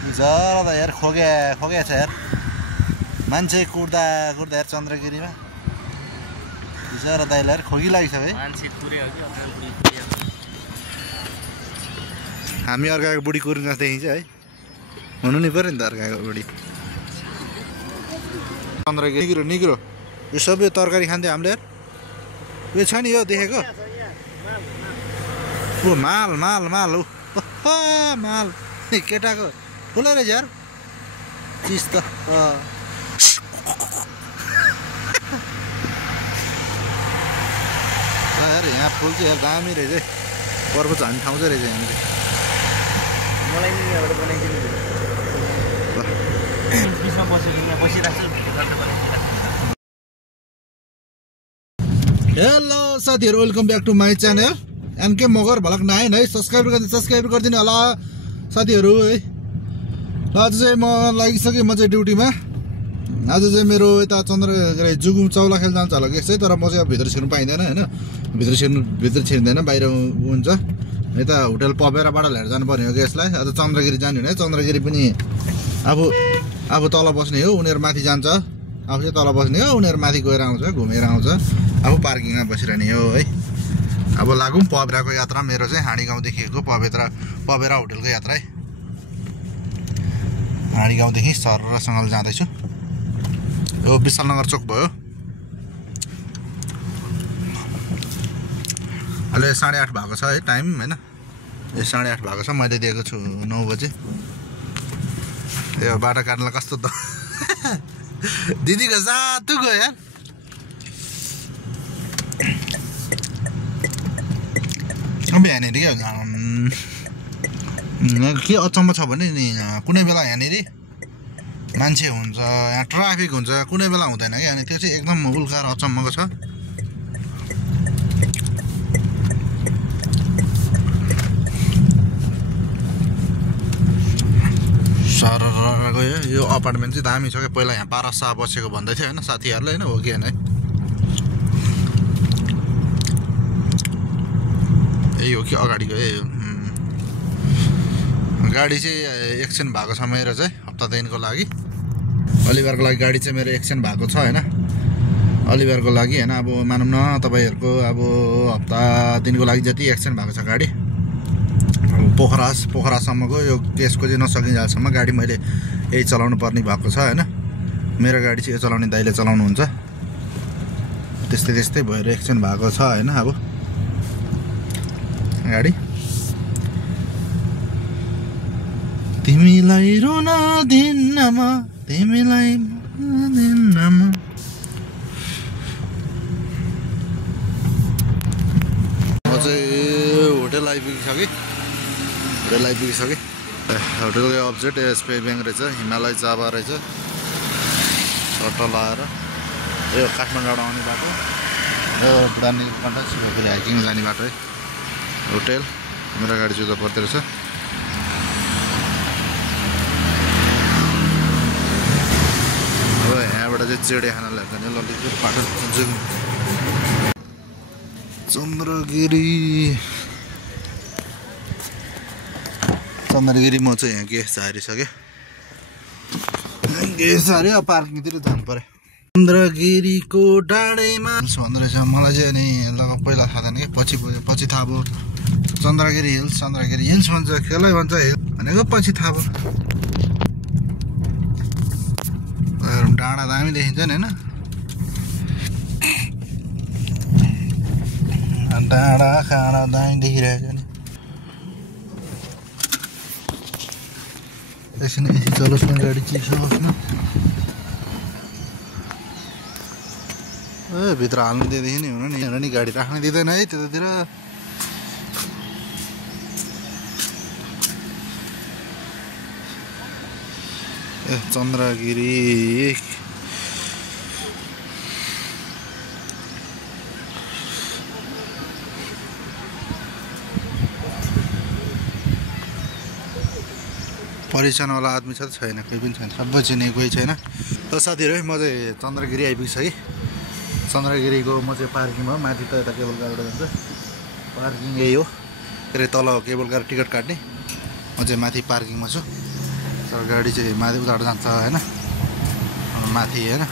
जरा त यार खोगे छ यार मान्छे कुर्दा यार चन्द्रगिरीमा जरा दाइलाई यार खोगी लागिछ है मान्छे कुरे हो कि अन्त बुढी हामी अर्काको बुढी कुर्न देखिन्छ है हुनु नि पर्यो नि त अर्काको बुढी चन्द्रगिरी निग्रो यो सबै तरकारी खान्थ्यो हामीले यार यो छ नि यो देखेको ओ माल माल माल हो माल केटाको ठुलो रहेछ यार चिज त यार यहाँ फुल चाहिँ यार दामी रहेछ पर्व चाहिँ हामी ठाउँ चाहिँ रहेछ यहाँनिर मलाई नि यहाँबाट बनाइदिनु बिचमा बसेको यहाँ बसिरहेको छु हेलो साथीहरू welcome back to my channel NK Magar भलक नाइन है सब्सक्राइब गरिदिनु होला साथीहरू है आज चाहिँ म लागिसकेँ म चाहिँ ड्युटीमा आज चाहिँ मेरो यता चन्द्र जुगुम चौला खेल जान्छ होला कि तर म चाहिँ अब भित्र छिर्नु पाइँदैन होइन भित्र छिर्दैन बाहिर हुन्छ यता होटल पबेराबाट लिएर जानु पर्ने हो कि यसलाई आज चन्द्रगिरी जाने हो चन्द्रगिरी पनि अब तल बस्ने हो उनीहरू माथि जान्छ अब चाहिँ तल बस्ने हो उनीहरू माथि गएर आउँछ घुमेर आउँछ अब पार्किङमा बसिरहने हो है अब लागौँ पबेराको यात्रा मेरो चाहिँ हाँडी गाउँदेखिको पबेरा होटलको यात्रा है हाँडी गाउँदेखि सरसँग जाँदैछु यो विशालनगर चोक भयो अहिले 8:30 भएको छ है टाइम होइन यो 8:30 भएको छ मैले दिएको छु 9 बजे यो बाटो काट्नलाई कस्तो त दिदीको जातु गयो यार अब यहाँनिर के अचम्म छ भने नि कुनै बेला यहाँनिर मान्छे हुन्छ यहाँ ट्राफिक हुन्छ कुनै बेला हुँदैन कि अनि त्यो चाहिँ एकदम उल्का र अचम्मको छ सर गयो यो अपार्टमेन्ट चाहिँ दामी छ क्या पहिला यहाँ 12 साल बसेको भन्दै थियो होइन साथीहरूले होइन हो कि होइन है यही हो कि अगाडिको गाडी चाहिँ एक्सिडेन्ट भएको छ मेरो चाहिँ हप्ता दिनको लागि अलिबारको लागि गाडी चाहिँ मेरो एक्सिडेन्ट भएको छ होइन अलिबारको लागि होइन अब मानौँ न तपाईँहरूको अब हप्ता दिनको लागि जति एक्सिडेन्ट भएको छ गाडी अब पोखरासम्मको यो केसको चाहिँ नसकिन्जेलसम्म गाडी मैले यही चलाउनु पर्ने भएको छ होइन मेरो गाडी चाहिँ यो चलाउने दाइले चलाउनुहुन्छ त्यस्तै भएर एक्सिडेन्ट भएको छ होइन अब गाडी तिमीलाई रुन दिन्न म तिमीलाई दिन्न म चाहिँ होटल आइपुगिसकेँ होटलको अब्जेक्ट एसपिआई ब्याङ्क रहेछ हिमालय जाभा रहेछ सट्ट लाएर यो काठमाडौँबाट आउने बाटो यो बुढानीबाट फेरि हाइकिङ जाने बाटो है होटेल मेरो गाडी जुत्ता पर्दो रहेछ अब यहाँबाट चाहिँ चेडे खाना लिएर जाने ललितपुर बाटो चन्द्रगिरी म चाहिँ यहाँ गेस हारिसकेँ गेस हाऱ्यो अब पार्किङतिर जानु पर्यो चन्द्रगिरीको डाँडैमा भन्दो रहेछ मलाई चाहिँ अनि पहिला थाहा थिएन कि पछि थाहा भयो चन्द्रगिरी हिल्स भन्छ खेलै भन्छ हिल भनेको पछि थाहा भयो डाँडा दामी देखिन्छ नि होइन डाँडा खाँडा दामी देखिरहेको छ नि एकछिन चलोस् न गाडी चिसोस् न ए भित्र हाल्नु दिएदेखि नि हुन नि गाडी राख्न दिँदैन है त्यतातिर ए चन्द्रगिरी परिचयवाला आदमी छ छैन कोही पनि छैन सबै चिने कोही छैन त साथीहरू म चाहिँ चन्द्रगिरी आइपुगिसकेँ चन्द्रगिरीको म चाहिँ पार्किङमा माथि त यता केबल कारबाट जान्छ पार्किङ यही हो के अरे तल केबल कार टिकट काट्ने म चाहिँ माथि पार्किङमा छु गाडी चाहिँ माथि उताबाट जान्छ होइन माथि होइन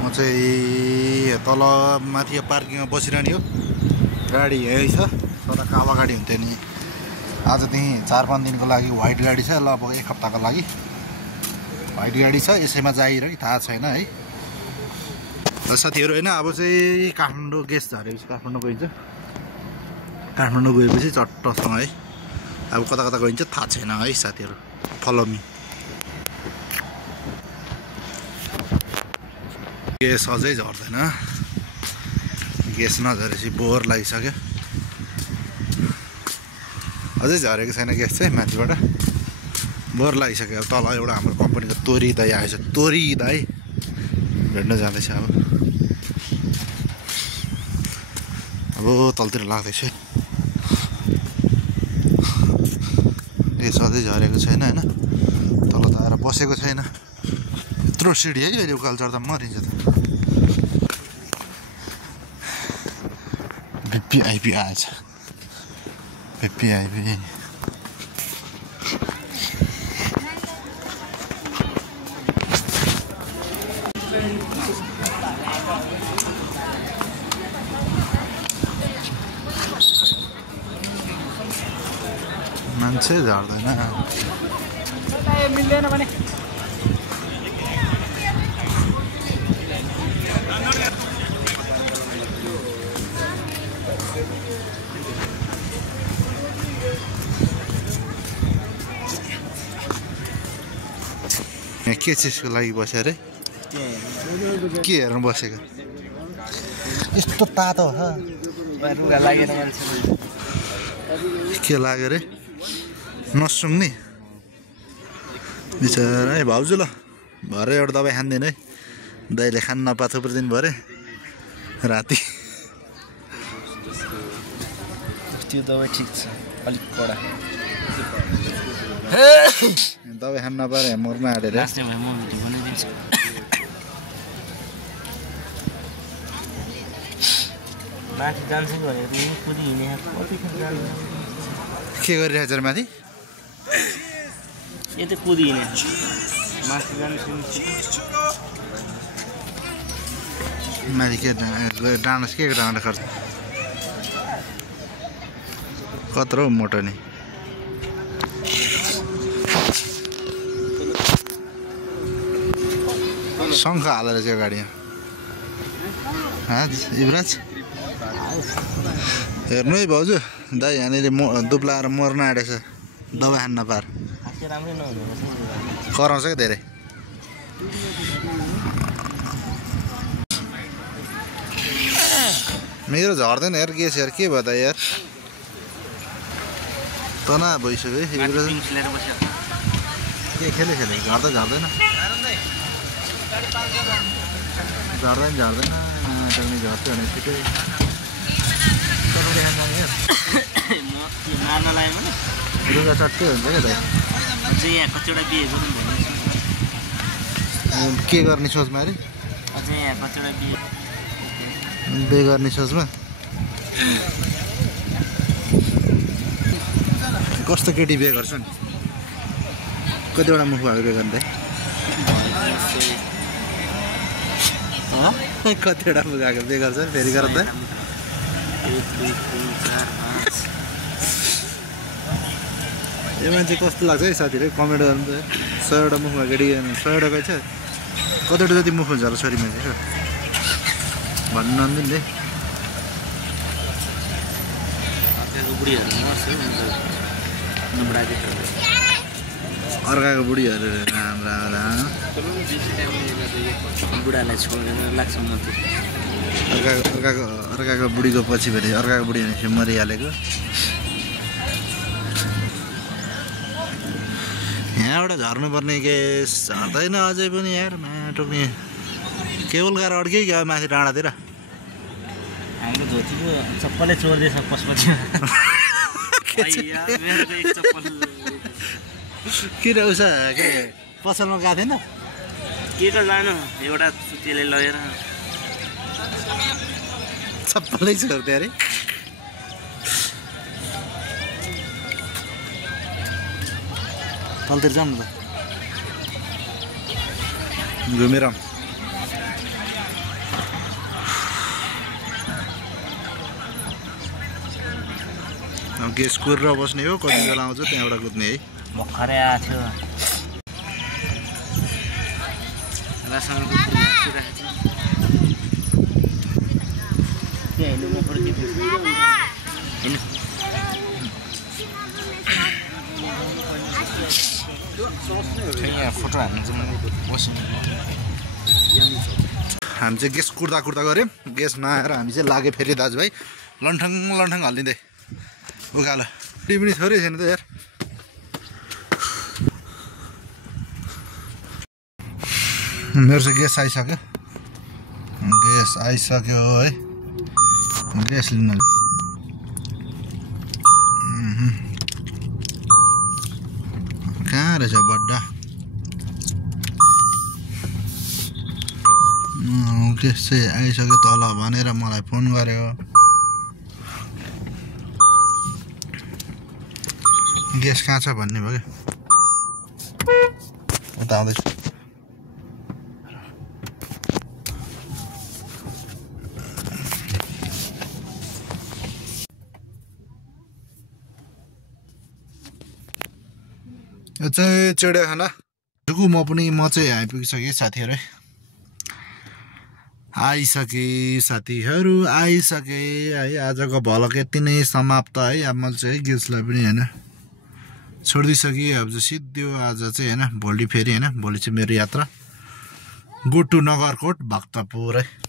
म चाहिँ तल माथि पार्किङमा बसिरहने हो गाडी यही छ सदा कालो गाडी हुन्थ्यो नि आज त्यहीँ 4-5 दिनको लागि व्हाइट गाडी छ लगभग 1 हप्ताको लागि व्हाइट गाडी छ यसैमा जाइरह कि थाहा छैन है साथीहरू होइन अब चाहिँ काठमाडौँ गेस्ट झरेपछि काठमाडौँ गइन्छ काठमाडौँ गएपछि चट्टसँग है अब कता कता गइन्छ थाहा छैन है साथीहरू फलो मी ग्यास अझै झर्दैन ग्यास नझरेपछि बोर लागिसक्यो अझै झरेको छैन ग्यास चाहिँ माथिबाट बोर लागिसक्यो अब तल एउटा हाम्रो कम्पनीको तोरी दाई आएछ तोरी दाई भेट्न जाँदैछ अब तलतिर लाग्दैछ ग्यास अझै झरेको छैन होइन तल त आएर बसेको छैन यत्रो सिडी है अहिले उकालो चढ्दा मरिन्छ त भिपिआइपी आएछ भिपिआइपी मान्छे झर्दैन मिल्दैन भने के चिजको लागि बस्यो अरे के हेर्नु बसेको यस्तो तातो हो के लाग्यो अरे नसुङ्ने बिचरा है भाउजू ल भरे एउटा दबाई खाँदैन है दाइले खान नपा थुप्रो दिन भरे राति त्यो दबाई ठिक छ अलिक कडा दबाई खान नपाएर हेमरमा हालेर माथि जान्छ भनेर कुदी हिँडे के गरिरहेछ र माथि यो त कुदी हिँडे माथि जान्छ माथि के डाँडा के डाँडा खर्च कत्रो मोटो नि शङ्ख हालेर चाहिँ गाडीमा युवराज हेर्नु है भाउजू दाइ यहाँनिर दुब्लाएर मर्न आँटेछ दबाई खान नपाएर कराउँछ क्या धेरै मेरो झर्दैन यार के छ यार के भयो त यार तना भइसक्यो है युवराज के खेले झर्दा झर्दैन झर्छ भने छिटै मार्न लाग्यो भने रुगा चट्टै हुन्छ क्या दाइ अझै यहाँ कतिवटा बिहे गरौँ भन्ने के गर्ने सोचमा अरे अझै यहाँ कतिवटा बिहे गर्ने सोचमा कस्तो केटी बिहे गर्छ नि कतिवटा मुख भएको बिहे गर्ने कतिवटा मुख भएको बिहे गर्छ फेरि गर त यो मान्छे कस्तो लाग्छ है साथीहरू कमेन्ट गर्नु त 100वटा मुखमा केटी 100वटा गएछ कतिवटा जति मुख हुन्छ होला छोरी मान्छे भन्नु नदिनु अर्काको बुढीहरू बुढालाई छोडेर लाग्छ म अर्काको बुढीको पछि फेरि अर्काको बुढी भनेपछि मरिहालेको यहाँबाट झर्नुपर्ने केस झर्दैन अझै पनि यार टोक्ने केवल गाह्रो अड्कै गयो माथि डाँडातिर हाम्रो धोतीको चप्पलै चोर्दैछ पशुपति किन उसो के पसलमा गएको थिएन के त जानु एउटा त्यसले लगेर चप्पलै छोड्थ्यो अरे तलतिर जाऊँ न त घुमेर गेस कुरेर बस्ने हो कति बेला आउँछ त्यहाँबाट कुद्ने है भर्खरै आएको थियो रासँगको फोटो हाल्नु चाहिँ बस्नु हामी चाहिँ गेस कुर्दा कुर्दा गऱ्यौँ गेस नआएर हामी चाहिँ लाग्यो फेरि दाजुभाइ लन्ठङ लन्ठङ हालिदिँदै उकालो टी पनि छोरै छैन त यार मेरो चाहिँ ग्यास आइसक्यो है ग्यास लिन कहाँ रहेछ बड्डा ग्यास चाहिँ आइसक्यो तल भनेर मलाई फोन गर्यो ग्यास कहाँ छ भन्ने भयो उता आउँदैछु यो चाहिँ चिडियाखाना म चाहिँ आइपुगिसकेँ साथीहरू आइसके है आजको भलक यति नै समाप्त है अब म चाहिँ गेस्टलाई पनि होइन छोडिदिइसकेँ अब चाहिँ सिद्धो आज चाहिँ होइन भोलि फेरि होइन भोलि चाहिँ मेरो यात्रा गो टु नगरकोट भक्तपुर है